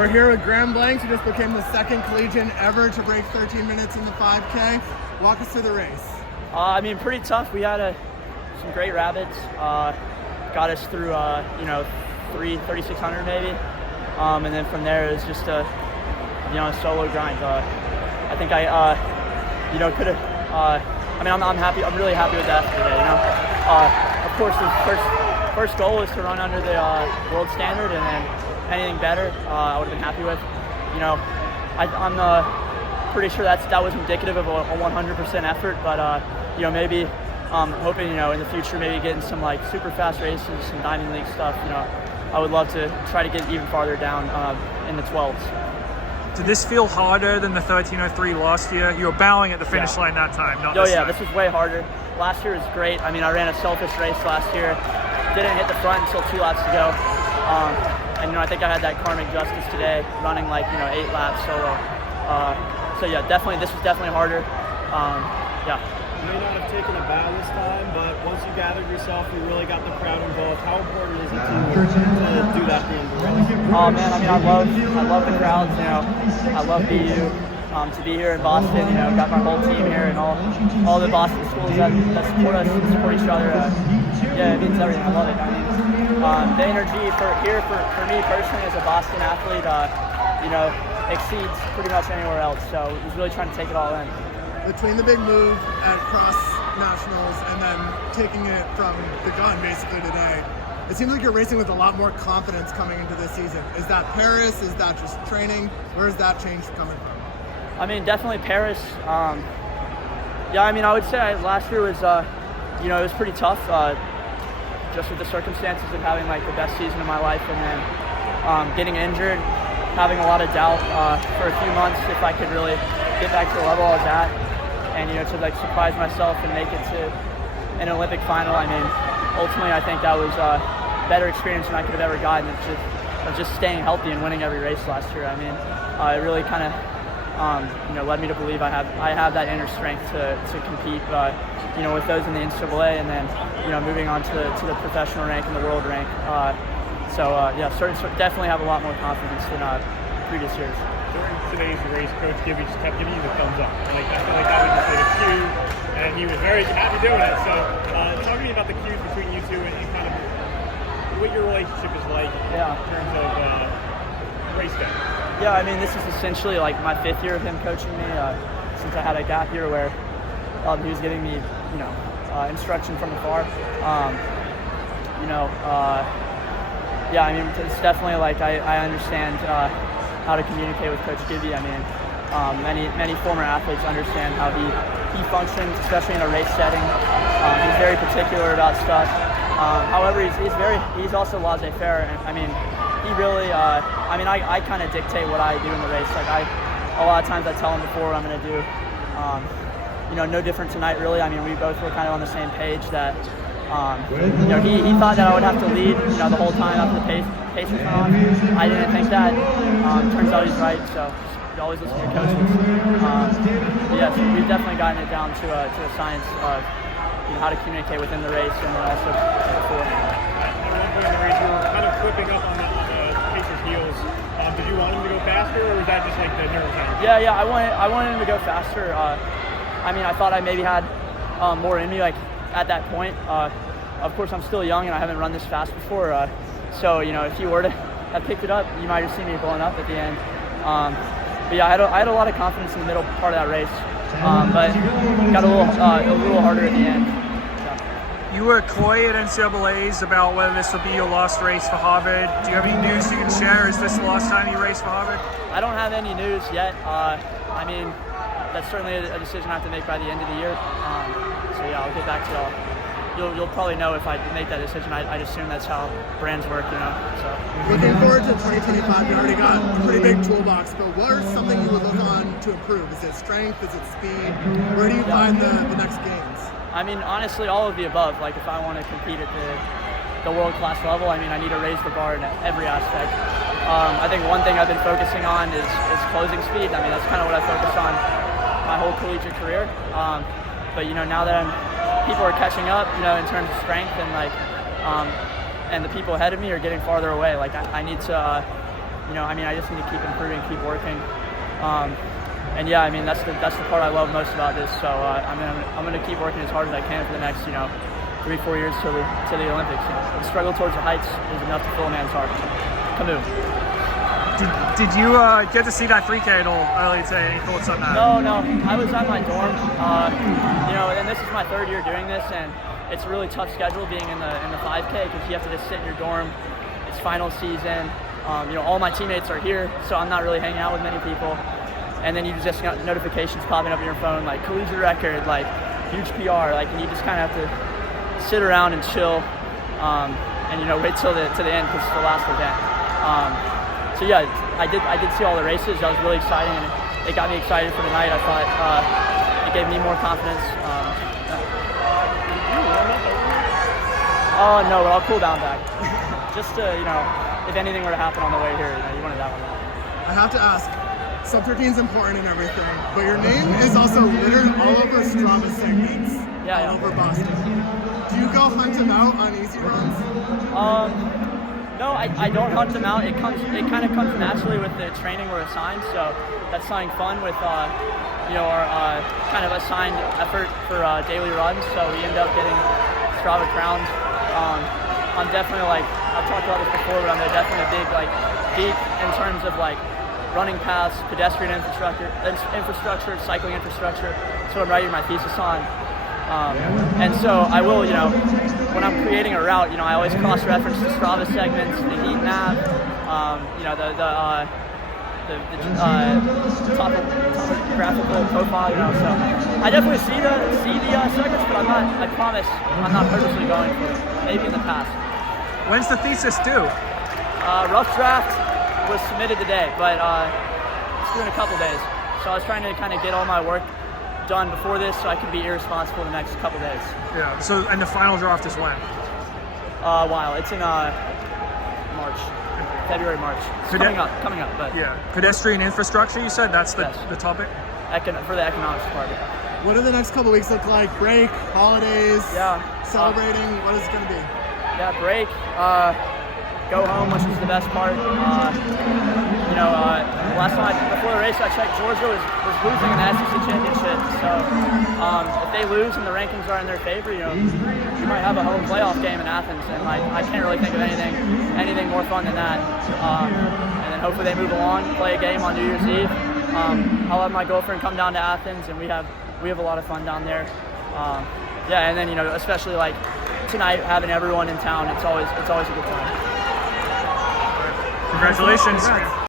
We're here with Graham Blanks, who just became the second collegian ever to break 13 minutes in the 5K. Walk us through the race. Pretty tough. We had some great rapids. Got us through, 3,600 maybe. And then from there it was just a solo grind. I think I could have. I'm happy. I'm really happy with that today. Of course, the first goal is to run under the world standard, and then anything better, I would have been happy with. I'm pretty sure that was indicative of a 100% effort, but maybe hoping in the future maybe getting some like super fast races, some Diamond League stuff. I would love to try to get even farther down in the 12s. Did this feel harder than the 13:03 last year? You were bowing at the finish line that time, not this time. This was way harder. Last year was great. I ran a selfish race last year. Didn't hit the front until 2 laps to go. I think I had that karmic justice today, running 8 laps solo. Definitely, this was definitely harder. You may not have taken a bow this time, but once you gathered yourself, you really got the crowd involved. How important is it to do that at the end of the race? Oh man, I love the crowds. I love BU. To be here in Boston, got my whole team here and all the Boston schools that support us and support each other. It means everything. I love it. The energy for me personally as a Boston athlete, exceeds pretty much anywhere else. So I was really trying to take it all in. Between the big move at Cross Nationals and then taking it from the gun basically today, it seems like you're racing with a lot more confidence coming into this season. Is that Paris? Is that just training? Where is that change coming from? Definitely Paris. I would say last year was, it was pretty tough, just with the circumstances of having the best season of my life, and then getting injured, having a lot of doubt for a few months if I could really get back to the level I was at, and to surprise myself and make it to an Olympic final. Ultimately I think that was a better experience than I could have ever gotten. It's just staying healthy and winning every race last year. It really kind of led me to believe I have that inner strength to compete, with those in the NCAA, and then moving on to the professional rank and the world rank. Definitely have a lot more confidence than previous years. During today's race, Coach Gibby just kept giving you the thumbs up. I feel like that was just a cue, and he was very happy doing it. So, talk to me about the cues between you two and kind of what your relationship is like in terms of race day. This is essentially my 5th year of him coaching me, since I had a gap year where he was giving me, instruction from afar. It's definitely I understand how to communicate with Coach Gibby. Many former athletes understand how he functions, especially in a race setting. He's very particular about stuff. However, he's also laissez-faire. He really, I kind of dictate what I do in the race. A lot of times I tell him before what I'm going to do. No different tonight, really. We both were kind of on the same page that, he thought that I would have to lead, the whole time after the pace was on. I didn't think that. Turns out he's right, so you always listen to your coaches. So we've definitely gotten it down to a science of how to communicate within the race and then also before. At one point in the race, you were kind of flipping up on the pacer's heels. Did you want him to go faster, or was that just the nerves? I wanted him to go faster. I thought I maybe had more in me at that point. Of course, I'm still young and I haven't run this fast before. So if he were to have picked it up, you might have seen me blowing up at the end. I had a lot of confidence in the middle part of that race, but got a little harder at the end. You were coy at NCAAs about whether this would be your last race for Harvard. Do you have any news you can share? Is this the last time you race for Harvard? I don't have any news yet. That's certainly a decision I have to make by the end of the year. I'll get back to y'all. You'll probably know if I make that decision. I'd assume that's how brands work, So. Looking forward to 2025, you already got a pretty big toolbox, but what are something you would look on to improve? Is it strength? Is it speed? Where do you find the next gains? Honestly, all of the above. If I want to compete at the world-class level, I need to raise the bar in every aspect. I think one thing I've been focusing on is closing speed. That's kind of what I focused on my whole collegiate career. But now that people are catching up, in terms of strength, and and the people ahead of me are getting farther away. I need to I mean, I just need to keep improving, keep working. And yeah, I mean, that's the part I love most about this. So I'm gonna keep working as hard as I can for the next 3-4 years to the Olympics. The struggle towards the heights is enough to fill a man's heart. Canoe. Did you get to see that 3K at all earlier today? Any thoughts on that? No. I was at my dorm. And this is my 3rd year doing this, and it's a really tough schedule being in the 5K because you have to just sit in your dorm. It's final season. All my teammates are here, so I'm not really hanging out with many people. And then you just got notifications popping up on your phone, like collegiate record, like huge PR, like, and you just kind of have to sit around and chill, and wait till the end because it's the last event. So yeah, I did see all the races. That was really exciting, and it got me excited for tonight. I thought it gave me more confidence. No, but I'll cool down back. Just to, if anything were to happen on the way here, you wanted that one. I have to ask, sub 13 is important and everything, but your name is also littered all over Strava segments, all over Boston. Do you go hunt them out on easy runs? No, I don't hunt them out. It kind of comes naturally with the training we're assigned. So that's something fun with our kind of assigned effort for daily runs. So we end up getting Strava crowned. I'm definitely I've talked about this before, but I'm definitely a big geek in terms of running paths, pedestrian infrastructure, cycling infrastructure. That's what I'm writing my thesis on. And so I will, when I'm creating a route, I always cross-reference the Strava segments, the heat map, the topographical profile, So I definitely see the segments, but I promise I'm not purposely going for it. Maybe in the past. When's the thesis due? Rough draft was submitted today, but it's due in a couple days. So I was trying to kind of get all my work done before this so I can be irresponsible the next couple days. Yeah. So, and the final draft is when? While it's in February, March. It's coming up. But yeah, pedestrian infrastructure. You said that's the topic. For the economics department. What do the next couple weeks look like? Break, holidays, celebrating. What is it going to be? Yeah, break. Go home, which is the best part. Last time before the race, I checked. Georgia was losing in the SEC championship. So if they lose and the rankings are in their favor, you might have a home playoff game in Athens, and I can't really think of anything more fun than that. And then hopefully they move along, play a game on New Year's Eve. I'll have my girlfriend come down to Athens, and we have a lot of fun down there. And then especially tonight, having everyone in town, it's always a good time. Congratulations.